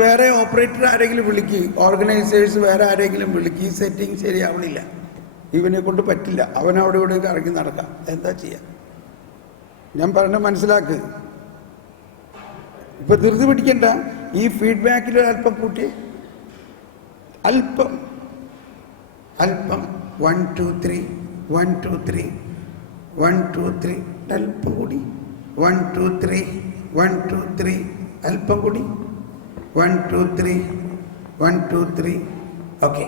വേറെ ഓപ്പറേറ്റർ ആരെങ്കിലും വിളിക്കി, ഓർഗനൈസേഴ്സ് വേറെ ആരെങ്കിലും വിളിക്കി, സെറ്റിംഗ് ശരിയാവണില്ല, ഇവനെ കൊണ്ട് പറ്റില്ല, അവൻ അവിടെ ഇവിടെ ഇറങ്ങി നടക്കാം, എന്താ ചെയ്യാം? ഞാൻ പറഞ്ഞ മനസ്സിലാക്ക്. ഇപ്പൊ ധൃതി പിടിക്കണ്ട, ഈ ഫീഡ്ബാക്കിൽ അല്പം കൂട്ടി, അല്പം അല്പം 1 2 3 1 2 3 1 2 3 അല്പം കൂടി 1 2 3 1 2 3 അല്പം കൂടി 1 2 3 1 2 3. ഓക്കെ,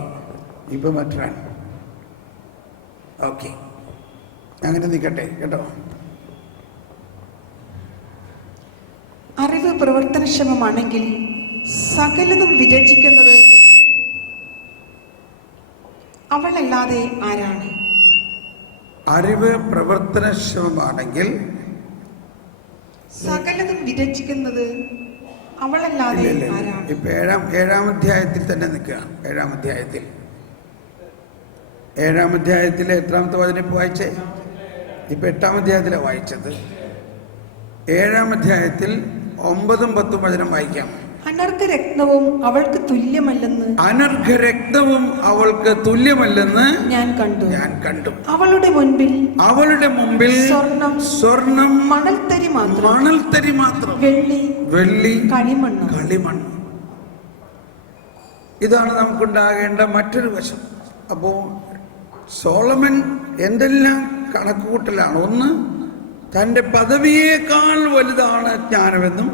ഇപ്പൊ മറ്റൊരാണ്. ഓക്കെ, അങ്ങനെ നിൽക്കട്ടെ കേട്ടോ. അറിവ് പ്രവർത്തനക്ഷമമാണെങ്കിൽ സകലതും വിരചിക്കുന്നത് അവളല്ലാതെ ആരാണ്? അറിവ് പ്രവർത്തനക്ഷമമാണെങ്കിൽ സകലതും വിരചിക്കുന്നത് അവളല്ലാതെ ആരാണ്? ഇപ്പൊ ഏഴാം അധ്യായത്തിൽ തന്നെ നിൽക്കുക. ഏഴാം അധ്യായത്തിലെ എത്രാമത്തെ വചനം വായിച്ചേ? ഇപ്പൊ 8ാം അധ്യായത്തിലാണ് വായിച്ചത്. 7ാം അധ്യായത്തിൽ 9ഉം 10ഉം വചനം വായിക്കാം. അനർഘരത്നവും അവൾക്ക് തുല്യമല്ലെന്ന് ഞാൻ കണ്ടു. അവളുടെ മുൻപിൽ സ്വർണം മണൽത്തരി മാത്രം, വെള്ളി കളിമണ്ണ്. ഇതാണ് നമുക്കുണ്ടാകേണ്ട മറ്റൊരു വശം. അപ്പോ സോളമൻ എന്തെല്ലാം കണക്കുകൂട്ടലാണ്. ഒന്ന്, തൻ്റെ പദവിയേക്കാൾ വലുതാണ് ജ്ഞാനമെന്നും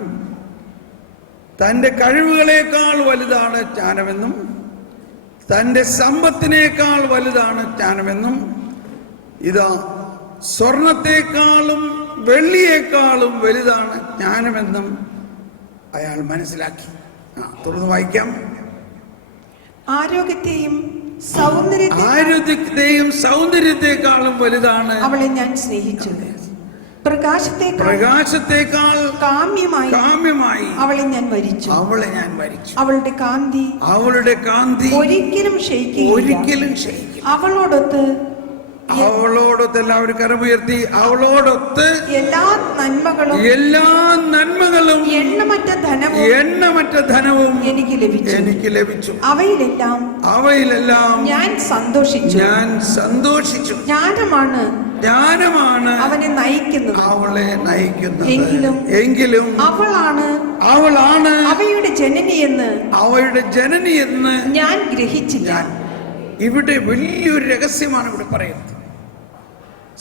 തൻ്റെ കഴിവുകളേക്കാൾ വലുതാണ് ജ്ഞാനമെന്നും തൻ്റെ സമ്പത്തിനേക്കാൾ വലുതാണ് ജ്ഞാനമെന്നും ഇതാ സ്വർണത്തെക്കാളും വെള്ളിയേക്കാളും വലുതാണ് ജ്ഞാനമെന്നും അയാൾ മനസ്സിലാക്കി. തുറന്ന് വായിക്കാം. ആരോഗ്യത്തെയും സൗന്ദര്യത്തെക്കാളും വലുതാണ് അവളെ ഞാൻ സ്നേഹിച്ചത്. പ്രകാശത്തെക്കാൾ കാമ്യമായി അവളെ ഞാൻ വരിച്ചു. അവളുടെ കാന്തി ഒരിക്കലും ക്ഷയിക്കില്ല. അവളോടൊത്ത് എല്ലാവരും കരമുയർത്തി, അവളോടൊത്ത് എല്ലാ നന്മകളും എണ്ണമറ്റ ധനവും എനിക്ക് ലഭിച്ചു. അവയിലെല്ലാം ഞാൻ സന്തോഷിച്ചു. ജ്ഞാനമാണ് അവളെ നയിക്കുന്നത്. എങ്കിലും അവളാണ് അവയുടെ ജനനിയെന്ന് ഞാൻ ഗ്രഹിച്ചില്ല. ഇവിടെ വലിയൊരു രഹസ്യമാണ് ഇവിടെ പറയുന്നത്.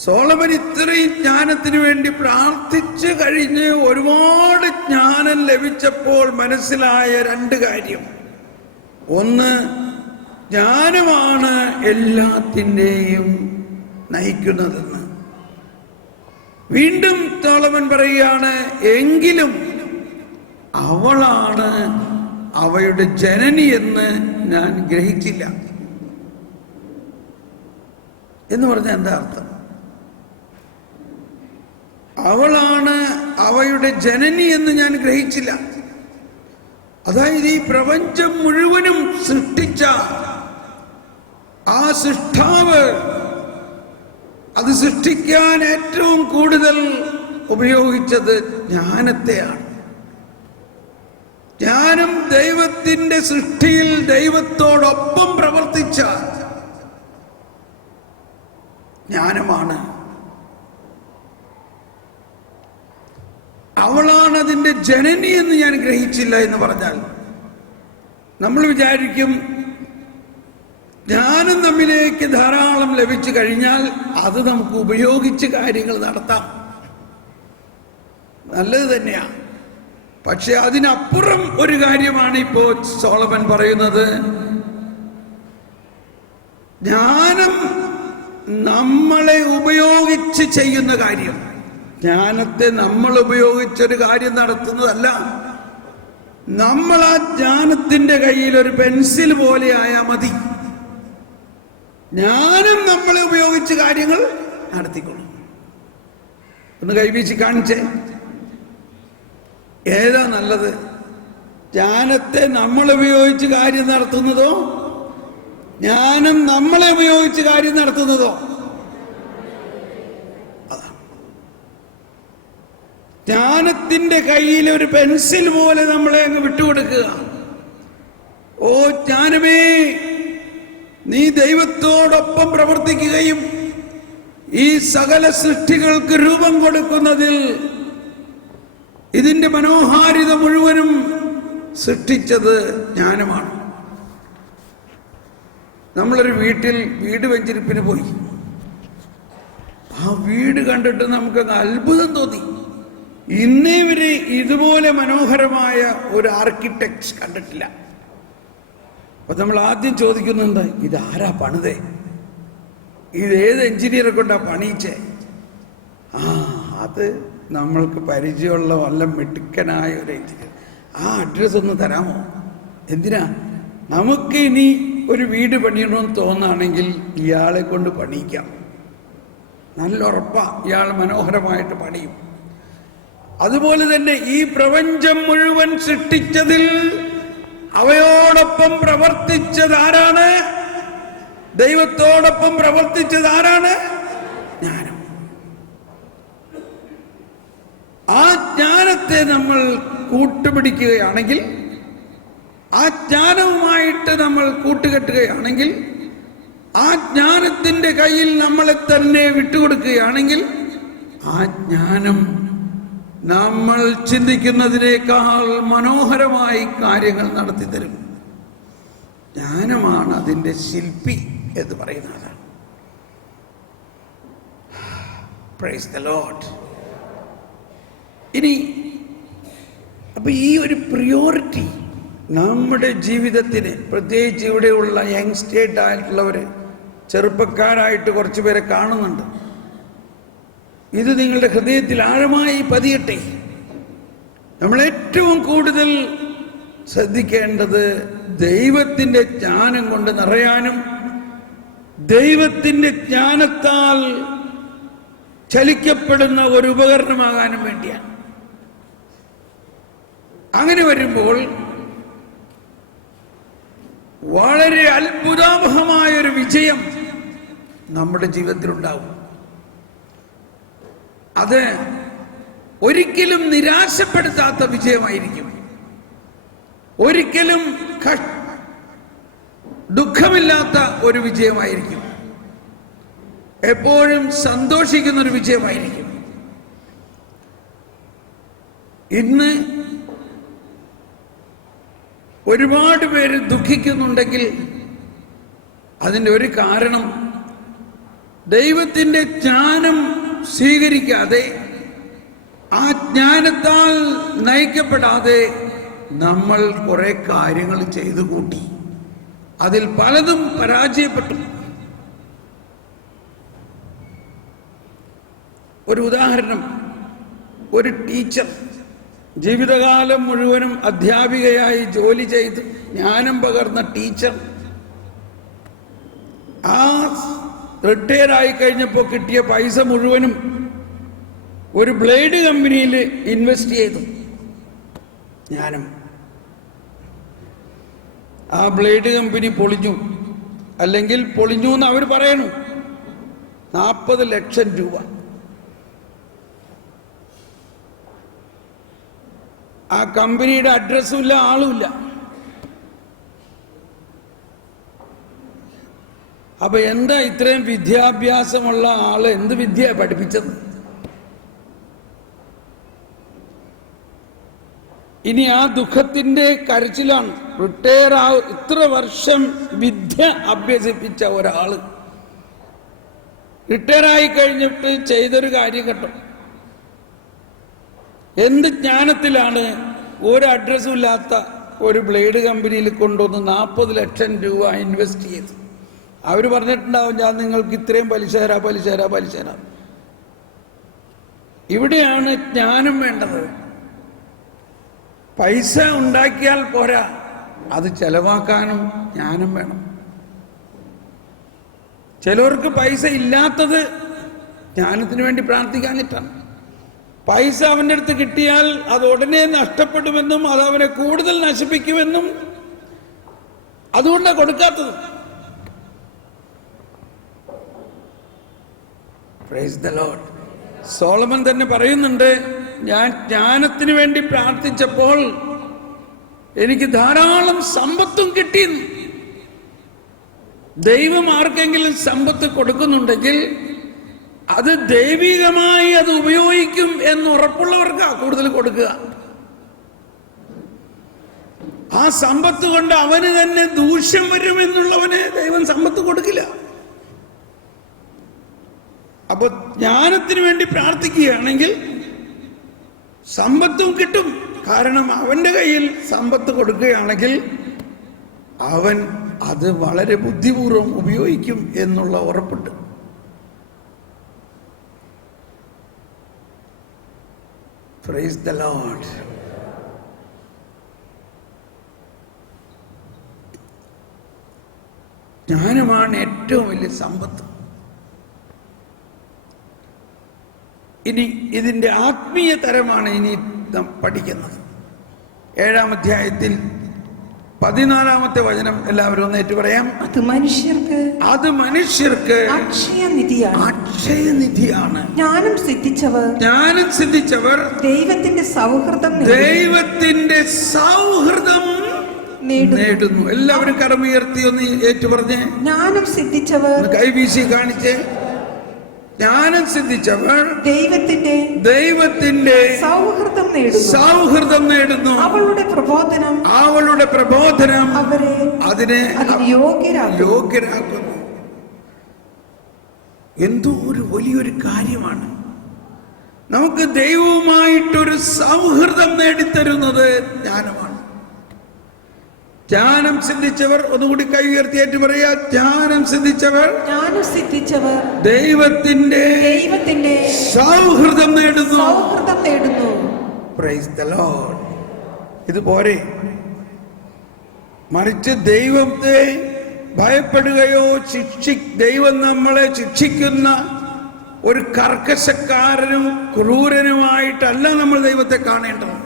സോളമൻ ഇത്രയും ജ്ഞാനത്തിന് വേണ്ടി പ്രാർത്ഥിച്ചു കഴിഞ്ഞ് ഒരുപാട് ജ്ഞാനം ലഭിച്ചപ്പോൾ മനസ്സിലായ 2 കാര്യം. ഒന്ന്, ജ്ഞാനമാണ് എല്ലാത്തിൻ്റെയും നയിക്കുന്നതെന്ന്. വീണ്ടും സോളമൻ പറയുകയാണ്, എങ്കിലും അവളാണ് അവയുടെ ജനനി എന്ന് ഞാൻ ഗ്രഹിച്ചില്ല. എന്ന് പറഞ്ഞാൽ എന്താ അർത്ഥം? അവളാണ് അവയുടെ ജനനി എന്ന് ഞാൻ ഗ്രഹിച്ചില്ല. അതായത് ഈ പ്രപഞ്ചം മുഴുവനും സൃഷ്ടിച്ച ആ സൃഷ്ടാവ് അത് സൃഷ്ടിക്കാൻ ഏറ്റവും കൂടുതൽ ഉപയോഗിച്ചത് ജ്ഞാനത്തെയാണ്. ജ്ഞാനം ദൈവത്തിന്റെ സൃഷ്ടിയിൽ ദൈവത്തോടൊപ്പം പ്രവർത്തിച്ച ജ്ഞാനമാണ്. അവളാണ് അതിൻ്റെ ജനനി എന്ന് ഞാൻ ഗ്രഹിച്ചില്ല എന്ന് പറഞ്ഞാൽ നമ്മൾ വിചാരിക്കും ജ്ഞാനം നമ്മിലേക്ക് ധാരാളം ലഭിച്ചു കഴിഞ്ഞാൽ അത് നമുക്ക് ഉപയോഗിച്ച് കാര്യങ്ങൾ നടത്താം. നല്ലത് തന്നെയാണ്. പക്ഷെ അതിനപ്പുറം ഒരു കാര്യമാണ് ഇപ്പോൾ സോളമൻ പറയുന്നത്. ജ്ഞാനം നമ്മളെ ഉപയോഗിച്ച് ചെയ്യുന്ന കാര്യം, ജ്ഞാനത്തെ നമ്മൾ ഉപയോഗിച്ചൊരു കാര്യം നടത്തുന്നതല്ല. നമ്മൾ ആ ജ്ഞാനത്തിന്റെ കയ്യിൽ ഒരു പെൻസിൽ പോലെ ആയാൽ മതി. ജ്ഞാനം നമ്മളെ ഉപയോഗിച്ച് കാര്യങ്ങൾ നടത്തിക്കൊള്ളും. ഒന്ന് കൈവീശി കാണിച്ചേ, ഏതാ നല്ലത്? ജ്ഞാനത്തെ നമ്മൾ ഉപയോഗിച്ച് കാര്യം നടത്തുന്നതോ ജ്ഞാനം നമ്മളെ ഉപയോഗിച്ച് കാര്യം നടത്തുന്നതോ? ജ്ഞാനത്തിന്റെ കയ്യിൽ ഒരു പെൻസിൽ പോലെ നമ്മളെ അങ്ങ് വിട്ടുകൊടുക്കുക. ഓ ജ്ഞാനമേ, നീ ദൈവത്തോടൊപ്പം പ്രവർത്തിക്കുകയും ഈ സകല സൃഷ്ടികൾക്ക് രൂപം കൊടുക്കുന്നതിൽ ഇതിന്റെ മനോഹാരിത മുഴുവനും സൃഷ്ടിച്ചത് ജ്ഞാനമാണ്. നമ്മളൊരു വീട് വെഞ്ചിരിപ്പിന് പോയി. ആ വീട് കണ്ടിട്ട് നമുക്കങ്ങ് അത്ഭുതം തോന്നി. ഇന്നേ വരെ ഇതുപോലെ മനോഹരമായ ഒരു ആർക്കിടെക്ട് കണ്ടിട്ടില്ല. അപ്പൊ നമ്മൾ ആദ്യം ചോദിക്കുന്നുണ്ട്, ഇതാരാ പണിതേ? ഇതേത് എഞ്ചിനീയറെ കൊണ്ടാ പണിയിച്ചേ? അത് നമ്മൾക്ക് പരിചയമുള്ള വല്ല മിടുക്കനായ ഒരു എഞ്ചിനീയർ. ആ അഡ്രസ് ഒന്ന് തരാമോ? എന്തിനാ? നമുക്ക് ഇനി ഒരു വീട് പണിയണമെന്ന് തോന്നുകയാണെങ്കിൽ ഇയാളെ കൊണ്ട് പണിയിക്കാം. നല്ല ഉറപ്പാ, ഇയാൾ മനോഹരമായിട്ട് പണിയും. അതുപോലെ തന്നെ ഈ പ്രപഞ്ചം മുഴുവൻ സൃഷ്ടിച്ചതിൽ അവയോടൊപ്പം പ്രവർത്തിച്ചത് ആരാണ്? ദൈവത്തോടൊപ്പം പ്രവർത്തിച്ചത് ആരാണ്? ജ്ഞാനം. ആ ജ്ഞാനത്തെ നമ്മൾ കൂട്ടുപിടിക്കുകയാണെങ്കിൽ, ആ ജ്ഞാനവുമായിട്ട് നമ്മൾ കൂട്ടുകെട്ടുകയാണെങ്കിൽ, ആ ജ്ഞാനത്തിന്റെ കയ്യിൽ നമ്മളെ തന്നെ വിട്ടുകൊടുക്കുകയാണെങ്കിൽ, ആ ജ്ഞാനം നമ്മൾ ചിന്തിക്കുന്നതിനേക്കാൾ മനോഹരമായി കാര്യങ്ങൾ നടത്തിത്തരും. ജ്ഞാനമാണ് അതിൻ്റെ ശില്പി എന്ന് പറയുന്ന ആളാണ്. Praise the Lord. ഇനി അപ്പൊ ഈ ഒരു പ്രിയോറിറ്റി നമ്മുടെ ജീവിതത്തിന്, പ്രത്യേകിച്ച് ഇവിടെയുള്ള യങ്സ്റ്റേറ്റ് ആയിട്ടുള്ളവര്, ചെറുപ്പക്കാരായിട്ട് കുറച്ചു പേരെ കാണുന്നുണ്ട്. ഇത് നിങ്ങളുടെ ഹൃദയത്തിൽ ആഴമായി പതിയട്ടെ. നമ്മൾ ഏറ്റവും കൂടുതൽ ശ്രദ്ധിക്കേണ്ടത് ദൈവത്തിൻ്റെ ജ്ഞാനം കൊണ്ട് നിറയാനും ദൈവത്തിൻ്റെ ജ്ഞാനത്താൽ ചലിക്കപ്പെടുന്ന ഒരു ഉപകരണമാകാനും വേണ്ടിയാണ്. അങ്ങനെ വരുമ്പോൾ വളരെ അത്ഭുതാവഹമായൊരു വിജയം നമ്മുടെ ജീവിതത്തിലുണ്ടാവും. അത് ഒരിക്കലും നിരാശപ്പെടുത്താത്ത വിജയമായിരിക്കും. ഒരിക്കലും ദുഃഖമില്ലാത്ത ഒരു വിജയമായിരിക്കും. എപ്പോഴും സന്തോഷിക്കുന്ന ഒരു വിജയമായിരിക്കും. ഇന്ന് ഒരുപാട് പേര് ദുഃഖിക്കുന്നുണ്ടെങ്കിൽ അതിൻ്റെ ഒരു കാരണം ദൈവത്തിൻ്റെ ജ്ഞാനം സ്വീകരിക്കാതെ, ആ ജ്ഞാനത്താൽ നയിക്കപ്പെടാതെ നമ്മൾ കുറെ കാര്യങ്ങൾ ചെയ്തു കൂട്ടി. അതിൽ പലതും പരാജയപ്പെട്ടു. ഒരു ഉദാഹരണം, ഒരു ടീച്ചർ ജീവിതകാലം മുഴുവനും അധ്യാപികയായി ജോലി ചെയ്ത് ജ്ഞാനം പകർന്ന ടീച്ചർ ആ റിട്ടയർ ആയി കഴിഞ്ഞപ്പോൾ കിട്ടിയ പൈസ മുഴുവനും ഒരു ബ്ലേഡ് കമ്പനിയിൽ ഇൻവെസ്റ്റ് ചെയ്തു. ജ്ഞാനം. ആ ബ്ലേഡ് കമ്പനി പൊളിഞ്ഞു, അല്ലെങ്കിൽ പൊളിഞ്ഞു എന്ന് അവർ പറയണു. 40 ലക്ഷം രൂപ. ആ കമ്പനിയുടെ അഡ്രസ്സും ഇല്ല, ആളുമില്ല. അപ്പൊ എന്താ ഇത്രയും വിദ്യാഭ്യാസമുള്ള ആള് എന്ത് വിദ്യ പഠിപ്പിച്ചത്? ഇനി ആ ദുഃഖത്തിന്റെ കരച്ചിലാണ്. റിട്ടയർ ഇത്ര വർഷം വിദ്യ അഭ്യസിപ്പിച്ച ഒരാള് റിട്ടയർ ആയി കഴിഞ്ഞിട്ട് ചെയ്തൊരു കാര്യം കേട്ടോ. എന്ത് ജ്ഞാനത്തിലാണ് ഒരു അഡ്രസ്സും ഇല്ലാത്ത ഒരു ബ്ലേഡ് കമ്പനിയിൽ കൊണ്ടുവന്ന് 40 ലക്ഷം രൂപ ഇൻവെസ്റ്റ് ചെയ്തു. അവർ പറഞ്ഞിട്ടുണ്ടാവും, ഞാൻ നിങ്ങൾക്ക് ഇത്രയും പലിശ തരാം. ഇവിടെയാണ് ജ്ഞാനം വേണ്ടത്. പൈസ ഉണ്ടാക്കിയാൽ പോരാ, അത് ചെലവാക്കാനും ജ്ഞാനം വേണം. ചിലവർക്ക് പൈസ ഇല്ലാത്തത് ജ്ഞാനത്തിന് വേണ്ടി പ്രാർത്ഥിക്കാനിട്ടാണ്. പൈസ അവൻ്റെ അടുത്ത് കിട്ടിയാൽ അത് ഉടനെ നഷ്ടപ്പെടുമെന്നും അത് അവനെ കൂടുതൽ നശിപ്പിക്കുമെന്നും അതുകൊണ്ടാണ് കൊടുക്കാത്തത്. Praise the Lord. സോളമൻ തന്നെ പറയുന്നുണ്ട്, ഞാൻ ജ്ഞാനത്തിന് വേണ്ടി പ്രാർത്ഥിച്ചപ്പോൾ എനിക്ക് ധാരാളം സമ്പത്തും കിട്ടി. ദൈവം ആർക്കെങ്കിലും സമ്പത്ത് കൊടുക്കുന്നുണ്ടെങ്കിൽ അത് ദൈവികമായി അത് ഉപയോഗിക്കും എന്ന് ഉറപ്പുള്ളവർക്കാ കൂടുതൽ കൊടുക്കുക. ആ സമ്പത്ത് കൊണ്ട് അവന് തന്നെ ദൂഷ്യം വരുമെന്നുള്ളവന് ദൈവം സമ്പത്ത് കൊടുക്കില്ല. അപ്പൊ ജ്ഞാനത്തിന് വേണ്ടി പ്രാർത്ഥിക്കുകയാണെങ്കിൽ സമ്പത്തും കിട്ടും. കാരണം അവന്റെ കയ്യിൽ സമ്പത്ത് കൊടുക്കുകയാണെങ്കിൽ അവൻ അത് വളരെ ബുദ്ധിപൂർവം ഉപയോഗിക്കും എന്നുള്ള ഉറപ്പുണ്ട്. Praise the Lord. ജ്ഞാനമാണ് ഏറ്റവും വലിയ സമ്പത്ത്. ഇനി ഇതിന്റെ ആത്മീയ തരമാണ് ഇനി നാം പഠിക്കുന്നത്. 7-ാം അധ്യായത്തിൽ 14-ാമത്തെ വചനം എല്ലാവരും ഒന്ന് ഏറ്റു പറയാം. അത് മനുഷ്യർക്ക് അക്ഷയനിധിയാണ്. ജ്ഞാനം സിദ്ധിച്ചവർ ദൈവത്തിന്റെ സൗഹൃദം നേടുന്നു. എല്ലാവരും കരമുയർത്തി ഒന്ന് ഏറ്റു പറഞ്ഞേ. ജ്ഞാനം സിദ്ധിച്ചവർ കൈവീശി കാണിച്ച്. ജ്ഞാനം സിദ്ധിച്ചവർ ദൈവത്തിന്റെ സൗഹൃദം നേടുന്നു. അവളുടെ പ്രബോധനം അതിനെ യോഗ്യരാക്കുന്നു. എന്തോ ഒരു വലിയൊരു കാര്യമാണ്. നമുക്ക് ദൈവവുമായിട്ടൊരു സൗഹൃദം നേടിത്തരുന്നത് ജ്ഞാനമാണ്. ജ്ഞാനം സിദ്ധിച്ചവർ, ഒന്നുകൂടി കൈ ഉയർത്തിയേറ്റ് പറയാ. ജ്ഞാനം സിദ്ധിച്ചവർ ദൈവത്തിന്റെ സൗഹൃദം നേടുന്നു. Praise the Lord. ഇത് പോരെ. മറിച്ച് ദൈവത്തെ ഭയപ്പെടുകയോ ദൈവം നമ്മളെ ശിക്ഷിക്കുന്ന ഒരു കർക്കശക്കാരനും ക്രൂരനുമായിട്ടല്ല നമ്മൾ ദൈവത്തെ കാണേണ്ടത്.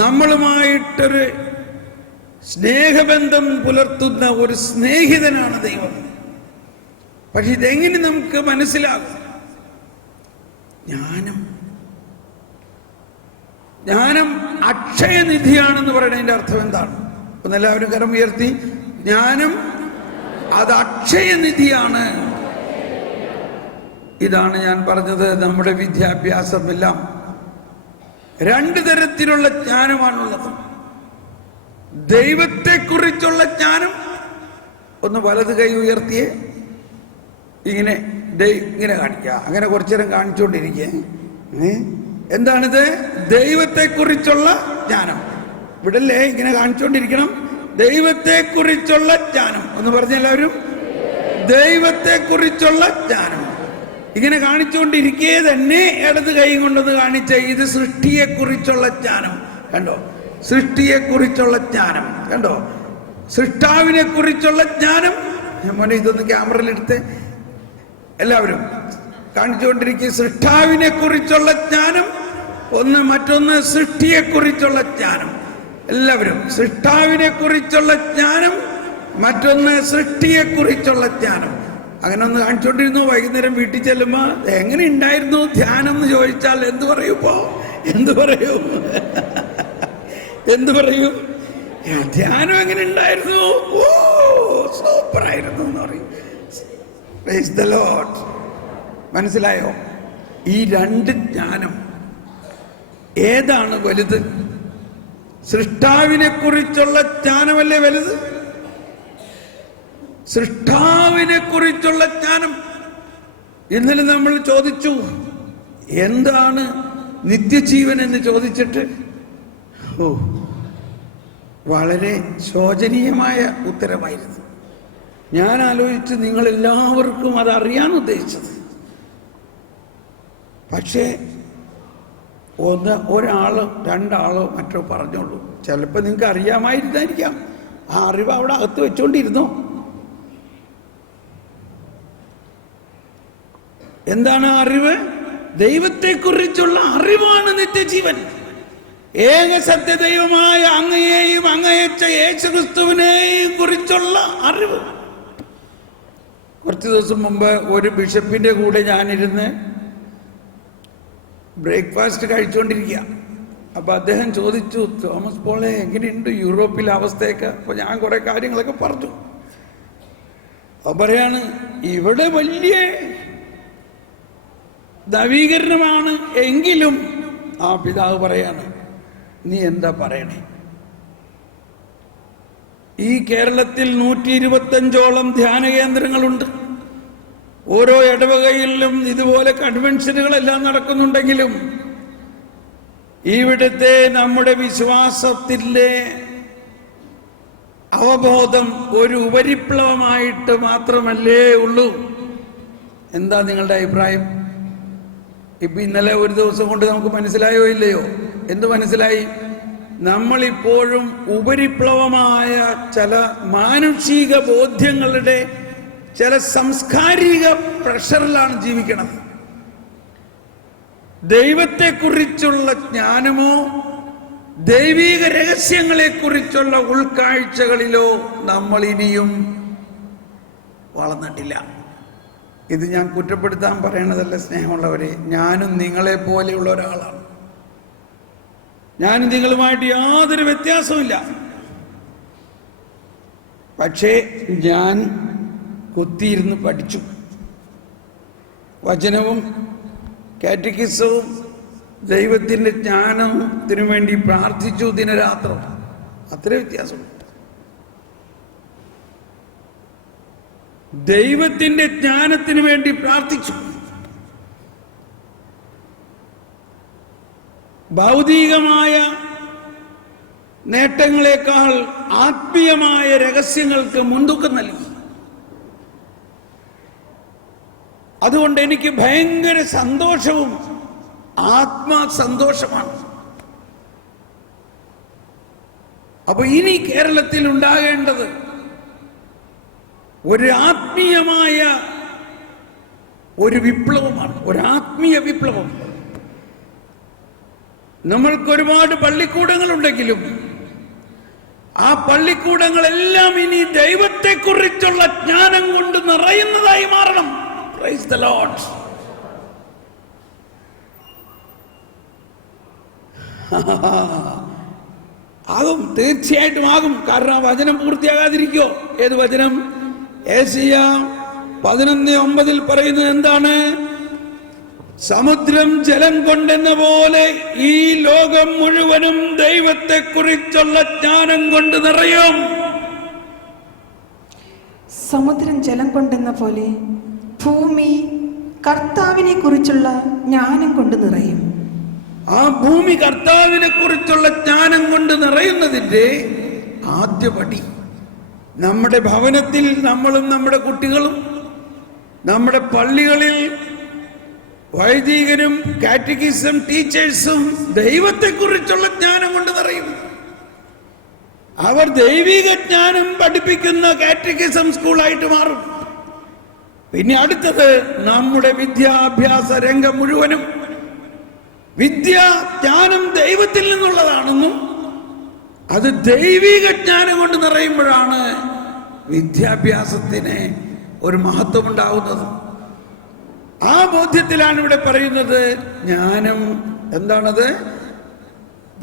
നമ്മളുമായിട്ടൊരു സ്നേഹബന്ധം പുലർത്തുന്ന ഒരു സ്നേഹിതനാണ് ദൈവം. പക്ഷെ ഇതെങ്ങനെ നമുക്ക് മനസ്സിലാകും? ജ്ഞാനം അക്ഷയനിധിയാണെന്ന് പറയുന്നതിന്റെ അർത്ഥം എന്താണ്? ഒന്നെല്ലാവരും കരം ഉയർത്തി. ജ്ഞാനം അത് അക്ഷയനിധിയാണ്. ഇതാണ് ഞാൻ പറഞ്ഞത്. നമ്മുടെ വിദ്യാഭ്യാസമെല്ലാം 2 തരത്തിലുള്ള ജ്ഞാനമാണുള്ളത്. ദൈവത്തെക്കുറിച്ചുള്ള ജ്ഞാനം. ഒന്ന് വലത് കൈ ഉയർത്തിയേ. ഇങ്ങനെ കാണിക്കുക. അങ്ങനെ കുറച്ചു നേരം കാണിച്ചുകൊണ്ടിരിക്കേ. എന്താണിത്? ദൈവത്തെക്കുറിച്ചുള്ള ജ്ഞാനം. ഇവിടല്ലേ ഇങ്ങനെ കാണിച്ചുകൊണ്ടിരിക്കണം. ദൈവത്തെക്കുറിച്ചുള്ള ജ്ഞാനം. ഒന്ന് പറഞ്ഞ എല്ലാവരും. ദൈവത്തെക്കുറിച്ചുള്ള ജ്ഞാനം. ഇങ്ങനെ കാണിച്ചുകൊണ്ടിരിക്കേ തന്നെ ഇടത് കൈ കൊണ്ടൊന്ന് കാണിച്ച ഇത് സൃഷ്ടിയെക്കുറിച്ചുള്ള ജ്ഞാനം. കണ്ടോ? സൃഷ്ടിയെക്കുറിച്ചുള്ള ജ്ഞാനം കണ്ടോ? സൃഷ്ടാവിനെ കുറിച്ചുള്ള ജ്ഞാനം. മോനെ ഇതൊന്ന് ക്യാമറയിലെടുത്ത് എല്ലാവരും കാണിച്ചുകൊണ്ടിരിക്കുക. സൃഷ്ടാവിനെ കുറിച്ചുള്ള ജ്ഞാനം ഒന്ന്, മറ്റൊന്ന് സൃഷ്ടിയെക്കുറിച്ചുള്ള ജ്ഞാനം. എല്ലാവരും സൃഷ്ടാവിനെ കുറിച്ചുള്ള ജ്ഞാനം, മറ്റൊന്ന് സൃഷ്ടിയെക്കുറിച്ചുള്ള ജ്ഞാനം. അങ്ങനെ ഒന്ന് കാണിച്ചുകൊണ്ടിരുന്നു. വൈകുന്നേരം വീട്ടിൽ ചെല്ലുമ്പോ എങ്ങനെ ഉണ്ടായിരുന്നു ധ്യാനം എന്ന് ചോദിച്ചാൽ എന്ത് പറയൂ? എന്ത് പറയും? ധ്യാനം എങ്ങനെ ഉണ്ടായിരുന്നു? ഓ സൂപ്പർ ആയിരുന്നു എന്ന് പറയും. Praise the Lord. മനസ്സിലായോ? ഈ 2 ജ്ഞാനം ഏതാണ് വലുത്? സൃഷ്ടാവിനെ കുറിച്ചുള്ള ജ്ഞാനമല്ലേ വലുത്? സൃഷ്ടാവിനെ കുറിച്ചുള്ള ജ്ഞാനം. ഇന്നലെ നമ്മൾ ചോദിച്ചു എന്താണ് നിത്യജീവൻ എന്ന് ചോദിച്ചിട്ട് വളരെ ശോചനീയമായ ഉത്തരമായിരുന്നു. ഞാൻ ആലോചിച്ച് നിങ്ങൾ എല്ലാവർക്കും അതറിയാൻ ഉദ്ദേശിച്ചത്. പക്ഷേ ഒരാളോ 2 ആളോ മറ്റോ പറഞ്ഞോളൂ. ചിലപ്പോൾ നിങ്ങൾക്ക് അറിയാമായിരുന്നായിരിക്കാം. ആ അറിവ് അവിടെ അകത്ത് വെച്ചോണ്ടിരുന്നോ? എന്താണ് ആ അറിവ്? ദൈവത്തെക്കുറിച്ചുള്ള അറിവാണ് നിത്യജീവൻ. ഏക സത്യദൈവമായ അങ്ങയെയും അങ്ങയച്ച യേശുക്രിസ്തുവിനെയും കുറിച്ചുള്ള അറിവ്. കുറച്ച് ദിവസം മുമ്പ് ഒരു ബിഷപ്പിന്റെ കൂടെ ഞാനിരുന്ന് ബ്രേക്ക്ഫാസ്റ്റ് കഴിച്ചുകൊണ്ടിരിക്കുക. അപ്പൊ അദ്ദേഹം ചോദിച്ചു, തോമസ് പോളെ എങ്ങനെയുണ്ട് യൂറോപ്പിലെ അവസ്ഥയൊക്കെ? അപ്പൊ ഞാൻ കുറെ കാര്യങ്ങളൊക്കെ പറഞ്ഞു. അപ്പൊ പറയാണ്, ഇവിടെ വലിയ നവീകരണമാണ് എങ്കിലും ആ പിതാവ് പറയാണ്, നീ എന്താ പറയണേ? ഈ കേരളത്തിൽ 125ഓളം ധ്യാന കേന്ദ്രങ്ങളുണ്ട്. ഓരോ ഇടവകയിലും ഇതുപോലെ കൺവെൻഷനുകളെല്ലാം നടക്കുന്നുണ്ടെങ്കിലും ഇവിടുത്തെ നമ്മുടെ വിശ്വാസത്തിൻ്റെ അവബോധം ഒരു ഉപരിപ്ലവമായിട്ട് മാത്രമല്ലേ ഉള്ളൂ. എന്താ നിങ്ങളുടെ അഭിപ്രായം? ഇപ്പൊ ഇന്നലെ ഒരു ദിവസം കൊണ്ട് നമുക്ക് മനസ്സിലായോ ഇല്ലയോ? എന്ത് മനസ്സിലായി? നമ്മളിപ്പോഴും ഉപരിപ്ലവമായ ചില മാനുഷിക ബോധ്യങ്ങളുടെ ചില സാംസ്കാരിക പ്രഷറിലാണ് ജീവിക്കുന്നത്. ദൈവത്തെക്കുറിച്ചുള്ള ജ്ഞാനമോ ദൈവിക രഹസ്യങ്ങളെക്കുറിച്ചുള്ള ഉൾക്കാഴ്ചകളിലോ നമ്മൾ ഇനിയും വളർന്നിട്ടില്ല. ഇത് ഞാൻ കുറ്റപ്പെടുത്താൻ പറയണതല്ല സ്നേഹമുള്ളവരെ. ഞാനും നിങ്ങളെ പോലെയുള്ള ഒരാളാണ്. ഞാനും നിങ്ങളുമായിട്ട് യാതൊരു വ്യത്യാസവുമില്ല. പക്ഷേ ഞാൻ കുത്തിയിരുന്ന് പഠിച്ചു. വചനവും കാറ്റക്കിസവും ദൈവത്തിൻ്റെ ജ്ഞാനത്തിനു വേണ്ടി പ്രാർത്ഥിച്ചു ദിനരാത്രം. അത്ര വ്യത്യാസമുണ്ട്. ദൈവത്തിൻ്റെ ജ്ഞാനത്തിനു വേണ്ടി പ്രാർത്ഥിച്ചു. ഭൗതികമായ നേട്ടങ്ങളെക്കാൾ ആത്മീയമായ രഹസ്യങ്ങൾക്ക് മുൻതൂക്കം നൽകി. അതുകൊണ്ട് എനിക്ക് ഭയങ്കര സന്തോഷവും ആത്മസന്തോഷമാണ്. അപ്പൊ ഇനി കേരളത്തിൽ ഉണ്ടാകേണ്ടത് ഒരു ആത്മീയമായ ഒരു വിപ്ലവമാണ്, ഒരു ആത്മീയ വിപ്ലവം. നമ്മൾക്ക് ഒരുപാട് പള്ളിക്കൂടങ്ങളുണ്ടെങ്കിലും ആ പള്ളിക്കൂടങ്ങളെല്ലാം ഇനി ദൈവത്തെക്കുറിച്ചുള്ള ജ്ഞാനം കൊണ്ട് നിറയുന്നതായി മാറണം. Praise the Lord. ആകും, തീർച്ചയായിട്ടും ആകും. കാരണം ആ വചനം പൂർത്തിയാകാതിരിക്കോ? ഏത് വചനം? ഏശയ്യ 11:9 പറയുന്നത് എന്താണ്? സമുദ്രം ജലം കൊണ്ടെന്ന പോലെ ഈ ലോകം മുഴുവനും ദൈവത്തെക്കുറിച്ചുള്ള ജ്ഞാനം കൊണ്ട് നിറയും. സമുദ്രം ജലം കൊണ്ടെന്ന പോലെ ഭൂമി കർത്താവിനെ കുറിച്ചുള്ള ജ്ഞാനം കൊണ്ട് നിറയും. ആ ഭൂമി കർത്താവിനെ കുറിച്ചുള്ള ജ്ഞാനം കൊണ്ട് നിറയുന്നതിന്റെ ആദ്യപടി നമ്മുടെ ഭവനത്തിൽ നമ്മളും നമ്മുടെ കുട്ടികളും, നമ്മുടെ പള്ളികളിൽ വൈദികരും കാറ്റക്കിസം ടീച്ചേഴ്സും ദൈവത്തെക്കുറിച്ചുള്ള ജ്ഞാനം കൊണ്ട് നിറയും. അവർ ദൈവിക ജ്ഞാനം പഠിപ്പിക്കുന്ന കാറ്റക്കിസം സ്കൂളായിട്ട് മാറും. പിന്നെ അടുത്തത് നമ്മുടെ വിദ്യാഭ്യാസ രംഗം മുഴുവനും ജ്ഞാനം ദൈവത്തിൽ നിന്നുള്ളതാണെന്നും അത് ദൈവിക ജ്ഞാനം കൊണ്ട് നിറയുമ്പോഴാണ് വിദ്യാഭ്യാസത്തിന് ഒരു മഹത്വം ഉണ്ടാവുന്നത്. ആ ബോധ്യത്തിലാണ് ഇവിടെ പറയുന്നത് ജ്ഞാനം എന്താണത്?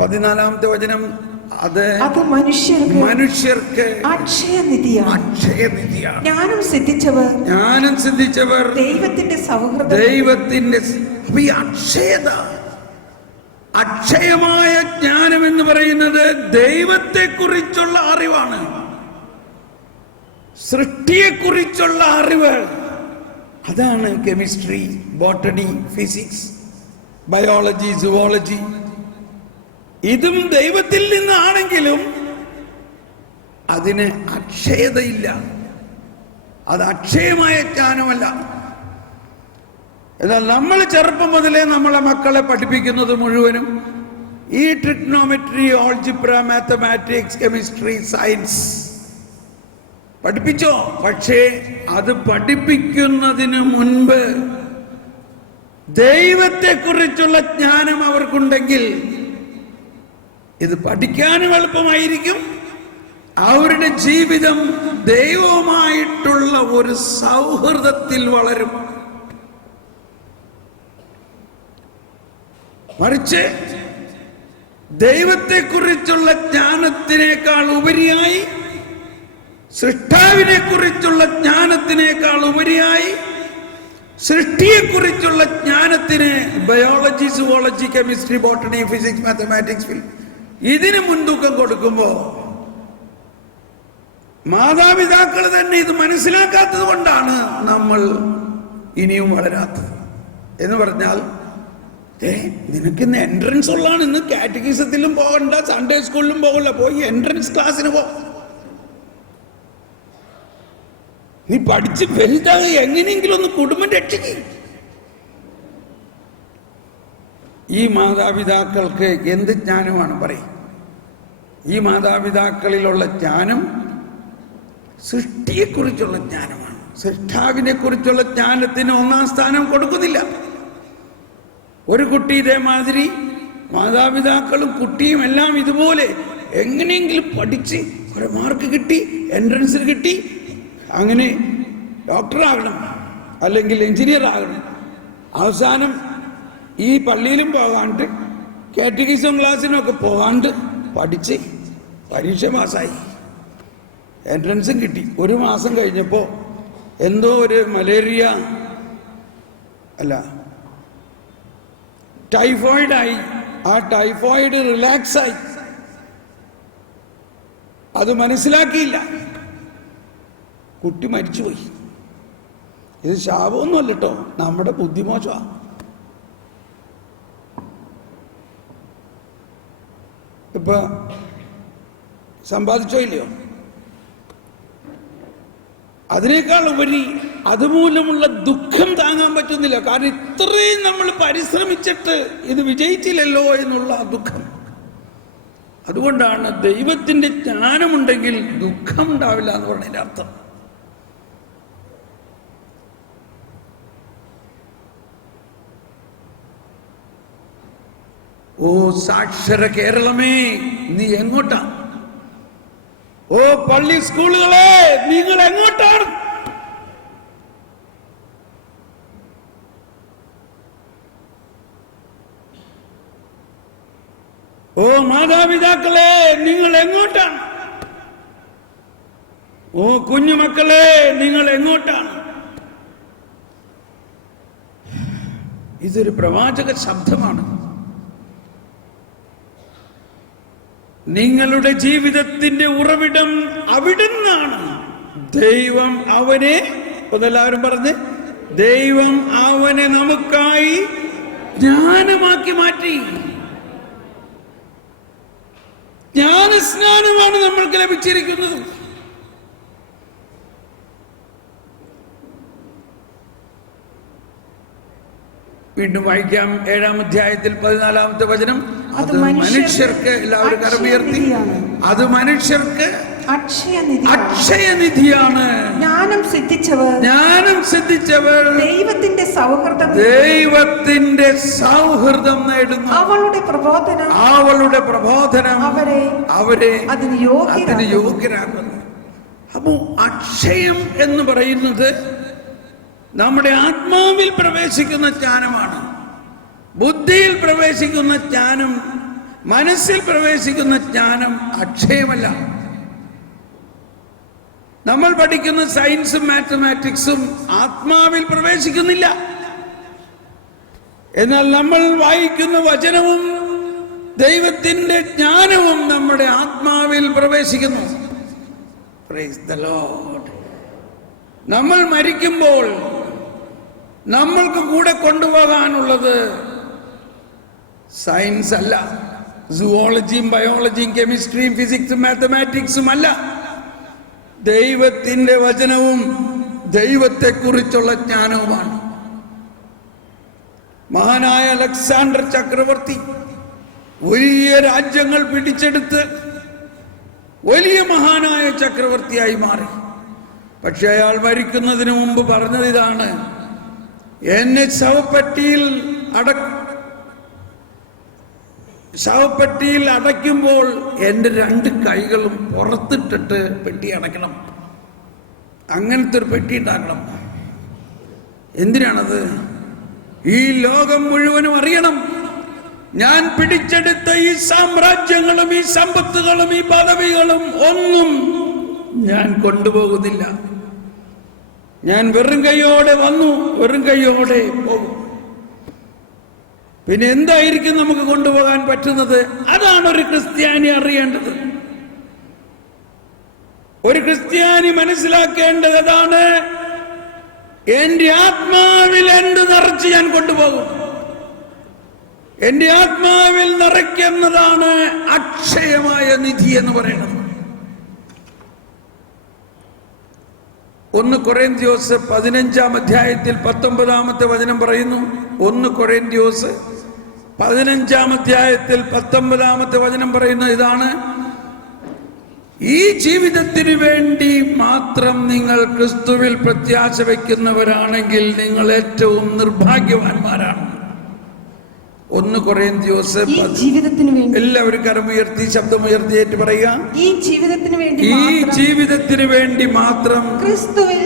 14-ാമത്തെ വചനം, അത് മനുഷ്യർക്ക് അക്ഷയനിധിയാണ്. ജ്ഞാനം സിദ്ധിച്ചവർ ദൈവത്തിന്റെ സൗഹൃദം. ഈ അക്ഷയത, അക്ഷയമായ ജ്ഞാനം എന്ന് പറയുന്നത് ദൈവത്തെക്കുറിച്ചുള്ള അറിവാണ്, സൃഷ്ടിയെക്കുറിച്ചുള്ള അറിവ്. അതാണ് chemistry, botany, physics, biology, zoology. ഇതും ദൈവത്തിൽ നിന്നാണെങ്കിലും അതിന് അക്ഷയതയില്ല. അത് അക്ഷയമായ ജ്ഞാനമല്ല. എന്നാൽ നമ്മൾ ചെറുപ്പം മുതലേ നമ്മളെ മക്കളെ പഠിപ്പിക്കുന്നത് മുഴുവനും ഈ trigonometry, algebra, mathematics, chemistry, science പഠിപ്പിച്ചോ. പക്ഷേ അത് പഠിപ്പിക്കുന്നതിന് മുൻപ് ദൈവത്തെക്കുറിച്ചുള്ള ജ്ഞാനം അവർക്കുണ്ടെങ്കിൽ ഇത് പഠിക്കാനും എളുപ്പമായിരിക്കും. അവരുടെ ജീവിതം ദൈവവുമായിട്ടുള്ള ഒരു സൗഹൃദത്തിൽ വളരും. മറിച്ച് ദൈവത്തെക്കുറിച്ചുള്ള ജ്ഞാനത്തിനേക്കാൾ ഉപരിയായി, സൃഷ്ടാവിനെ കുറിച്ചുള്ള ജ്ഞാനത്തിനേക്കാൾ ഉപരിയായി, സൃഷ്ടിയെക്കുറിച്ചുള്ള ജ്ഞാനത്തിന് biology, zoology, chemistry, botany, physics, mathematics, ഇതിന് മുൻതൂക്കം കൊടുക്കുമ്പോൾ മാതാപിതാക്കൾ തന്നെ ഇത് മനസ്സിലാക്കാത്തത് കൊണ്ടാണ് നമ്മൾ ഇനിയും വളരാത്തത്. എന്ന് പറഞ്ഞാൽ നിനക്ക് ഇന്ന് എൻട്രൻസ് ഉള്ളതാണ്, ഇന്ന് കാറ്റഗിസത്തിലും പോകണ്ട, സൺഡേ സ്കൂളിലും പോകണ്ട, പോയി എൻട്രൻസ് ക്ലാസ്സിന് പോ. നീ പഠിച്ച് വലുതാക, എങ്ങനെയെങ്കിലും ഒന്ന് കുടുംബം രക്ഷിക്ക്. ഈ മാതാപിതാക്കൾക്ക് എന്ത് ജ്ഞാനമാണ് പറയും? ഈ മാതാപിതാക്കളിലുള്ള ജ്ഞാനം സൃഷ്ടിയെക്കുറിച്ചുള്ള ജ്ഞാനമാണ്. സൃഷ്ടാവിനെ കുറിച്ചുള്ള ജ്ഞാനത്തിന് ഒന്നാം സ്ഥാനം കൊടുക്കുന്നില്ല. ഒരു കുട്ടി ഇതേമാതിരി മാതാപിതാക്കളും കുട്ടിയും എല്ലാം ഇതുപോലെ എങ്ങനെയെങ്കിലും പഠിച്ച് ഒരു മാർക്ക് കിട്ടി, എൻട്രൻസിൽ കിട്ടി, അങ്ങനെ ഡോക്ടറാകണം അല്ലെങ്കിൽ എഞ്ചിനീയർ ആകണം. അവസാനം ഈ പള്ളിയിലും പോകാണ്ട് കാറ്റഗിസം ക്ലാസ്സിനൊക്കെ പോകാണ്ട് പഠിച്ച് പരീക്ഷ പാസ്സായി, എൻട്രൻസും കിട്ടി. ഒരു മാസം കഴിഞ്ഞപ്പോൾ എന്തോ ഒരു മലേറിയ അല്ല ടൈഫോയിഡായി. ആ ടൈഫോയിഡ് റിലാക്സായി. അത് മനസ്സിലാക്കിയില്ല, കുട്ടി മരിച്ചുപോയി. ഇത് ശാപമൊന്നുമല്ല കേട്ടോ, നമ്മുടെ ബുദ്ധിമോശമാണ്. ഇപ്പൊ സമ്പാദിച്ചോ ഇല്ലയോ? അതിനേക്കാൾ ഉപരി അതുമൂലമുള്ള ദുഃഖം താങ്ങാൻ പറ്റുന്നില്ല. കാരണം ഇത്രയും നമ്മൾ പരിശ്രമിച്ചിട്ട് ഇത് വിജയിച്ചില്ലല്ലോ എന്നുള്ള ദുഃഖം. അതുകൊണ്ടാണ് ദൈവത്തിന്റെ ജ്ഞാനമുണ്ടെങ്കിൽ ദുഃഖം ഉണ്ടാവില്ല എന്ന് പറഞ്ഞതിന്റെ അർത്ഥം. ഓ സാക്ഷര കേരളമേ, നീ എങ്ങോട്ടാ? ഓ പള്ളി സ്കൂളുകളെ, നിങ്ങൾ എങ്ങോട്ടാണ്? ഓ മാതാപിതാക്കളെ, നിങ്ങൾ എങ്ങോട്ടാണ്? ഓ കുഞ്ഞുമക്കളെ, നിങ്ങൾ എങ്ങോട്ടാണ്? ഇതൊരു പ്രവാചക ശബ്ദമാണ്. നിങ്ങളുടെ ജീവിതത്തിന്റെ ഉറവിടം അവിടുന്നാണ്. ദൈവം അവനെ, എല്ലാവരും പറഞ്ഞ്, ദൈവം അവനെ നമുക്കായി ജ്ഞാനമാക്കി മാറ്റി. ജ്ഞാനസ്നാനമാണ് നമ്മൾക്ക് ലഭിച്ചിരിക്കുന്നത്. വീണ്ടും വായിക്കാം 7-ാം അധ്യായത്തിൽ 14-ാമത്തെ വചനം. അത് മനുഷ്യർക്ക്, എല്ലാവരും കരമുയർത്തി, അത് മനുഷ്യർക്ക് അക്ഷയനിധിയാണ്. ജ്ഞാനം സിദ്ധിച്ചവർ ദൈവത്തിന്റെ സൗഹൃദം നേടുന്നു. അവളുടെ പ്രബോധനം അവരെ അതിന് യോഗ്യരാക്കുന്നു. അപ്പോ അക്ഷയം എന്ന് പറയുന്നത് നമ്മുടെ ആത്മാവിൽ പ്രവേശിക്കുന്ന ജ്ഞാനമാണ്. ബുദ്ധിയിൽ പ്രവേശിക്കുന്ന ജ്ഞാനം, മനസ്സിൽ പ്രവേശിക്കുന്ന ജ്ഞാനം അക്ഷയമല്ല. നമ്മൾ പഠിക്കുന്ന സയൻസും മാത്തമാറ്റിക്സും ആത്മാവിൽ പ്രവേശിക്കുന്നില്ല. എന്നാൽ നമ്മൾ വായിക്കുന്ന വചനവും ദൈവത്തിന്റെ ജ്ഞാനവും നമ്മുടെ ആത്മാവിൽ പ്രവേശിക്കുന്നു. Praise the Lord. നമ്മൾ മരിക്കുമ്പോൾ നമ്മൾക്ക് കൂടെ കൊണ്ടുപോകാനുള്ളത് സയൻസ് അല്ല, സുവോളജിയും ബയോളജിയും കെമിസ്ട്രിയും ഫിസിക്സും മാത്തമാറ്റിക്സും അല്ല, ദൈവത്തിന്റെ വചനവും ദൈവത്തെക്കുറിച്ചുള്ള ജ്ഞാനവുമാണ്. മഹാനായ അലക്സാണ്ടർ ചക്രവർത്തി വലിയ രാജ്യങ്ങൾ പിടിച്ചെടുത്ത് വലിയ മഹാനായ ചക്രവർത്തിയായി മാറി. പക്ഷെ അയാൾ മരിക്കുന്നതിന് മുമ്പ് പറഞ്ഞത് ഇതാണ്: എന്നെ ശവപ്പെട്ടിയിൽ അടയ്ക്കുമ്പോൾ എൻ്റെ 2 കൈകളും പുറത്തിട്ടിട്ട് പെട്ടി അടയ്ക്കണം. അങ്ങനത്തെ ഒരു പെട്ടി ഉണ്ടാക്കണം. എന്തിനാണത്? ഈ ലോകം മുഴുവനും അറിയണം ഞാൻ പിടിച്ചെടുത്ത ഈ സാമ്രാജ്യങ്ങളും ഈ സമ്പത്തുകളും ഈ പദവികളും ഒന്നും ഞാൻ കൊണ്ടുപോകുന്നില്ല. ഞാൻ വെറും കൈയോടെ വന്നു, വെറും കൈയോടെ പോകും. പിന്നെ എന്തായിരിക്കും നമുക്ക് കൊണ്ടുപോകാൻ പറ്റുന്നത്? അതാണ് ഒരു ക്രിസ്ത്യാനി അറിയേണ്ടത്. ഒരു ക്രിസ്ത്യാനി മനസ്സിലാക്കേണ്ടത് അതാണ്. എന്റെ ആത്മാവിൽ എന്ത് നിറച്ച് ഞാൻ കൊണ്ടുപോകും? എന്റെ ആത്മാവിൽ നിറയ്ക്കുന്നതാണ് അക്ഷയമായ നിധി എന്ന് പറയുന്നത്. 1 കൊരിന്ത്യോസ് 15-ാം അധ്യായത്തിൽ 19-ാമത്തെ വചനം പറയുന്നു. 1 കൊരിന്ത്യോസ് 15-ാം അധ്യായത്തിൽ 19-ാമത്തെ വചനം പറയുന്ന ഇതാണ്: ഈ ജീവിതത്തിന് വേണ്ടി മാത്രം നിങ്ങൾ ക്രിസ്തുവിൽ പ്രത്യാശ വയ്ക്കുന്നവരാണെങ്കിൽ നിങ്ങൾ ഏറ്റവും നിർഭാഗ്യവാന്മാരാണ്. 1 കൊരിന്ത്യോസ് എല്ലാവരും കരമുയർത്തി ശബ്ദമുയർത്തിയേറ്റ് പറയുക. ഈ ജീവിതത്തിന് വേണ്ടി മാത്രം ക്രിസ്തുവിൽ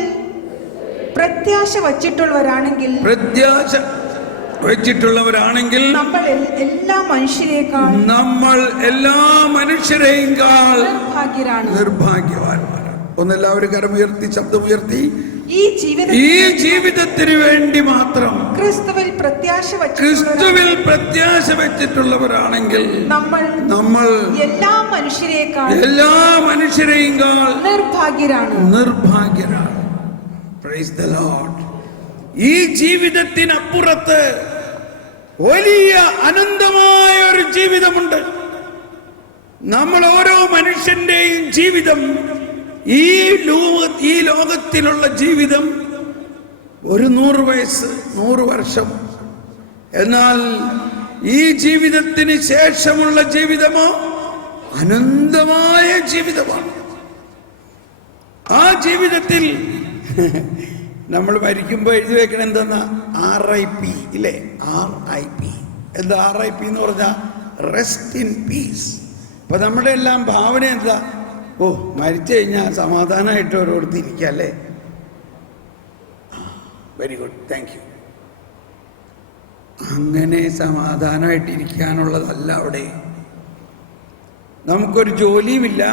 പ്രത്യാശ വച്ചിട്ടുള്ളവരാണെങ്കിൽ നമ്മൾ എല്ലാ മനുഷ്യരെയും നിർഭാഗ്യവാന്മാരാണ്. ഒന്നെല്ലാവരും കരമുയർത്തി ശബ്ദമുയർത്തി. ഈ ജീവിതത്തിന് വേണ്ടി മാത്രം ക്രിസ്തുവിൽ പ്രത്യാശ വച്ചിട്ടുള്ളവരാണെങ്കിൽ നമ്മൾ എല്ലാ മനുഷ്യരെയും നിർഭാഗ്യരാണ്. Praise the Lord. ഈ ജീവിതത്തിനപ്പുറത്ത് വലിയ അനന്തമായ ഒരു ജീവിതമുണ്ട്. നമ്മൾ ഓരോ മനുഷ്യന്റെയും ജീവിതം, ഈ ലോകത്തിലുള്ള ജീവിതം ഒരു 100 വയസ്സ്, 100 വർഷം. എന്നാൽ ഈ ജീവിതത്തിന് ശേഷമുള്ള ജീവിതമോ അനന്തമായ ജീവിതമാണ്. ആ ജീവിതത്തിൽ നമ്മൾ മരിക്കുമ്പോൾ എഴുതി വെക്കണം എന്തെന്നാ? RIP ഇല്ലേ? RIP. എന്താ RIP എന്ന് പറഞ്ഞാൽ? Rest in peace. അപ്പൊ നമ്മുടെ എല്ലാം ഭാവന എന്താ? ഓ, മരിച്ചു കഴിഞ്ഞാൽ സമാധാനമായിട്ട് ഓരോരുത്തർ ഇരിക്കുക അല്ലേ? Very good, thank you. അങ്ങനെ സമാധാനമായിട്ടിരിക്കാനുള്ളതല്ല അവിടെ. നമുക്കൊരു ജോലിയുമില്ല,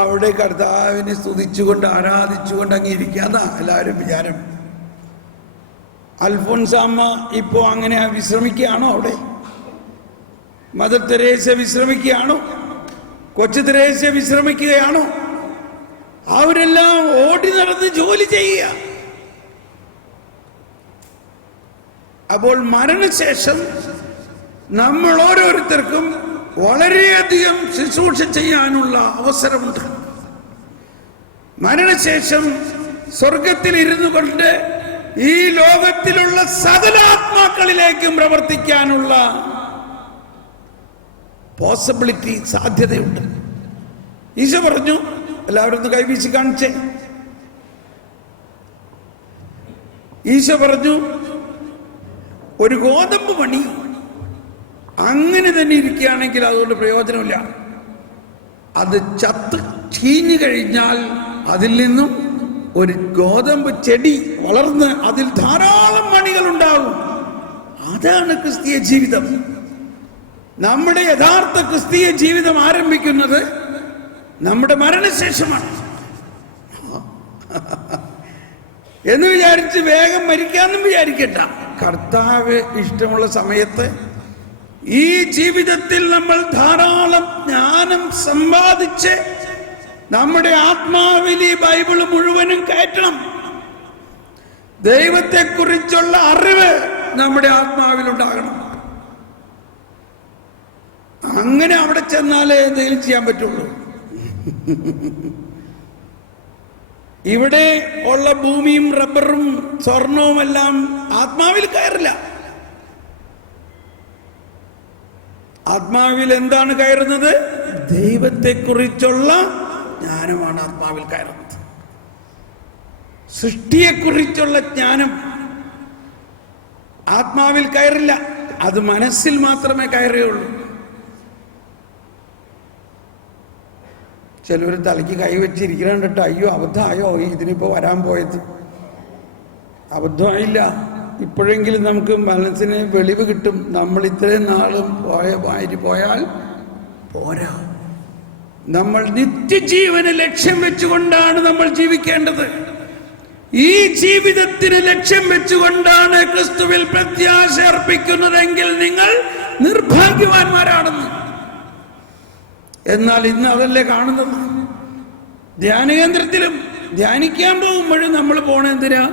അവിടെ കർത്താവിനെ സ്തുതിച്ചുകൊണ്ട് ആരാധിച്ചുകൊണ്ട് അങ്ങ് ഇരിക്കാതാ എല്ലാവരും വിചാരം. അൽഫോൻസാമ്മ ഇപ്പോ അങ്ങനെ വിശ്രമിക്കുകയാണോ? അവിടെ മദർ തെരേസ വിശ്രമിക്കുകയാണോ? കൊച്ചു തെരേസ വിശ്രമിക്കുകയാണോ? അവരെല്ലാം ഓടി നടന്ന് ജോലി ചെയ്യുക. അപ്പോൾ മരണശേഷം നമ്മൾ ഓരോരുത്തർക്കും വളരെയധികം ശുശ്രൂഷ ചെയ്യാനുള്ള അവസരമുണ്ട്. മരണശേഷം സ്വർഗത്തിൽ ഇരുന്നു കൊണ്ട് ഈ ലോകത്തിലുള്ള സകലാത്മാക്കളിലേക്കും പ്രവർത്തിക്കാനുള്ള പോസിബിലിറ്റി, സാധ്യതയുണ്ട്. ഈശോ പറഞ്ഞു, എല്ലാവരും ഒന്ന് കൈവീശി കാണിച്ചേ. ഈശോ പറഞ്ഞു, ഒരു ഗോതമ്പ് മണി അങ്ങനെ തന്നെ ഇരിക്കുകയാണെങ്കിൽ അതുകൊണ്ട് പ്രയോജനമില്ല. അത് ചത്ത് ചീഞ്ഞു കഴിഞ്ഞാൽ അതിൽ നിന്നും ഒരു ഗോതമ്പ് ചെടി വളർന്ന് അതിൽ ധാരാളം മണികൾ ഉണ്ടാവും. അതാണ് ക്രിസ്തീയ ജീവിതം. നമ്മുടെ യഥാർത്ഥ ക്രിസ്തീയ ജീവിതം ആരംഭിക്കുന്നത് നമ്മുടെ മരണശേഷമാണ്. എന്ന് വിചാരിച്ച് വേഗം മരിക്കാമെന്നും വിചാരിക്കണ്ട. കർത്താവ് ഇഷ്ടമുള്ള സമയത്ത് ഈ ജീവിതത്തിൽ നമ്മൾ ധാരാളം ജ്ഞാനം സമ്പാദിച്ച് നമ്മുടെ ആത്മാവിൽ ഈ ബൈബിള് മുഴുവനും കയറ്റണം. ദൈവത്തെക്കുറിച്ചുള്ള അറിവ് നമ്മുടെ ആത്മാവിലുണ്ടാകണം. അങ്ങനെ അവിടെ ചെന്നാലേ എന്തെങ്കിലും ചെയ്യാൻ പറ്റുള്ളൂ. ഇവിടെ ഉള്ള ഭൂമിയും റബ്ബറും സ്വർണവും എല്ലാം ആത്മാവിൽ കയറില്ല. ആത്മാവിൽ എന്താണ് കയറുന്നത്? ദൈവത്തെക്കുറിച്ചുള്ള ജ്ഞാനമാണ് ആത്മാവിൽ കയറുന്നത്. സൃഷ്ടിയെക്കുറിച്ചുള്ള ജ്ഞാനം ആത്മാവിൽ കയറില്ല, അത് മനസ്സിൽ മാത്രമേ കയറുകയുള്ളൂ. ചിലർ തലയ്ക്ക് കൈവച്ചിരിക്കണ കേട്ടോ, അയ്യോ അബദ്ധമായോ ഇതിനിപ്പോ വരാൻ പോയത്. അബദ്ധമായില്ല, ഇപ്പോഴെങ്കിലും നമുക്ക് മനസ്സിന് വെളിവ് കിട്ടും. നമ്മൾ ഇത്രയും നാളും പോയാൽ പോരാ. നമ്മൾ നിത്യജീവന് ലക്ഷ്യം വെച്ചുകൊണ്ടാണ് നമ്മൾ ജീവിക്കേണ്ടത്. ഈ ജീവിതത്തിന് ലക്ഷ്യം വെച്ചുകൊണ്ടാണ് ക്രിസ്തുവിൽ പ്രത്യാശ അർപ്പിക്കുന്നതെങ്കിൽ നിങ്ങൾ നിർഭാഗ്യവാന്മാരാണെന്ന്. എന്നാൽ ഇന്ന് അതല്ലേ കാണുന്നത്. ധ്യാനകേന്ദ്രത്തിലും ധ്യാനിക്കാൻ പോകുമ്പോഴും നമ്മൾ പോണെന്തിനാ?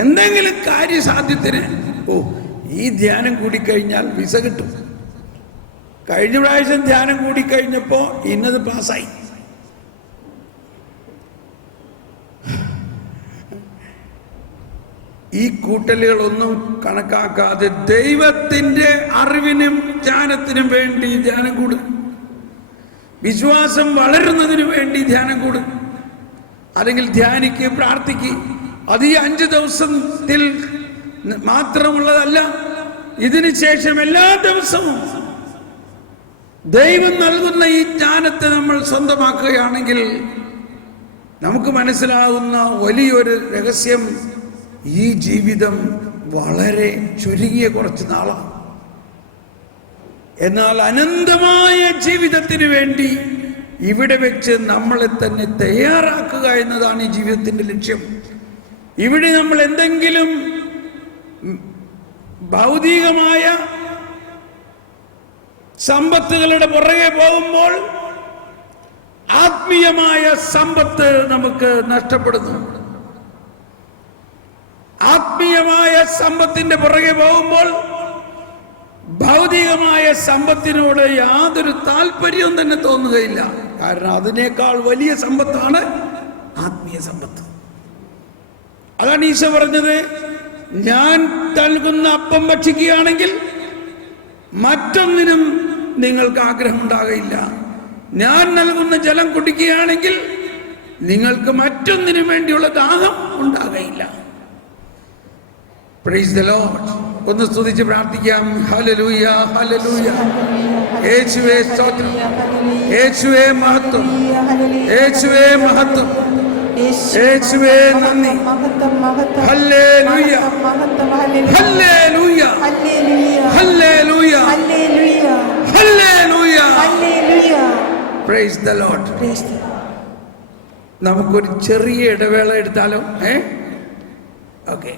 എന്തെങ്കിലും കാര്യസാധ്യത്തിന്. ഈ ധ്യാനം കൂടിക്കഴിഞ്ഞാൽ വിസ കിട്ടും. കഴിഞ്ഞ പ്രാവശ്യം ധ്യാനം കൂടിക്കഴിഞ്ഞപ്പോ ഇന്നത് പാസ്സായി. ഈ കൂട്ടലുകളൊന്നും കണക്കാക്കാതെ ദൈവത്തിന്റെ അറിവിനും ജ്ഞാനത്തിനും വേണ്ടി ധ്യാനം കൂടും. വിശ്വാസം വളരുന്നതിനു വേണ്ടി ധ്യാനം കൂടും. അല്ലെങ്കിൽ ധ്യാനിക്ക്, പ്രാർത്ഥിക്ക്. അത് ഈ 5 ദിവസത്തിൽ മാത്രമുള്ളതല്ല. ഇതിനു ശേഷം എല്ലാ ദിവസവും ദൈവം നൽകുന്ന ഈ ജ്ഞാനത്തെ നമ്മൾ സ്വന്തമാക്കുകയാണെങ്കിൽ നമുക്ക് മനസ്സിലാകുന്ന വലിയൊരു രഹസ്യം, ഈ ജീവിതം വളരെ ചുരുങ്ങിയ കുറച്ച് നാളാണ്. എന്നാൽ അനന്തമായ ജീവിതത്തിന് വേണ്ടി ഇവിടെ വെച്ച് നമ്മളെ തന്നെ തയ്യാറാക്കുക എന്നതാണ് ഈ ജീവിതത്തിന്റെ ലക്ഷ്യം. ഇവിടെ നമ്മൾ എന്തെങ്കിലും ഭൗതികമായ സമ്പത്തുകളുടെ പുറകെ പോകുമ്പോൾ ആത്മീയമായ സമ്പത്ത് നമുക്ക് നഷ്ടപ്പെടുന്നു. ആത്മീയമായ സമ്പത്തിന്റെ പുറകെ പോകുമ്പോൾ ഭൗതികമായ സമ്പത്തിനോട് യാതൊരു താല്പര്യവും തന്നെ തോന്നുകയില്ല. കാരണം അതിനേക്കാൾ വലിയ സമ്പത്താണ് ആത്മീയ സമ്പത്ത്. അതാണ് ഈശോ പറഞ്ഞത്, ഞാൻ നൽകുന്ന അപ്പം ഭക്ഷിക്കുകയാണെങ്കിൽ മറ്റൊന്നിനും നിങ്ങൾക്ക് ആഗ്രഹം ഉണ്ടാകയില്ല. ഞാൻ നൽകുന്ന ജലം കുടിക്കുകയാണെങ്കിൽ നിങ്ങൾക്ക് മറ്റൊന്നിനും വേണ്ടിയുള്ള ദാഹം ഉണ്ടാകയില്ല. Praise the Lord. ഒന്ന് സ്തുതിച്ച് പ്രാർത്ഥിക്കാം. Hallelujah, hallelujah. യേശുവേ സ്തോത്രം, യേശുവേ മഹത്വം, യേശുവേ മഹത്വം, യേശുവേ നന്ദി. Hallelujah, hallelujah, hallelujah, hallelujah. Praise the Lord. നമുക്കൊരു ചെറിയ ഇടവേള എടുത്താലോ? ഓക്കെ.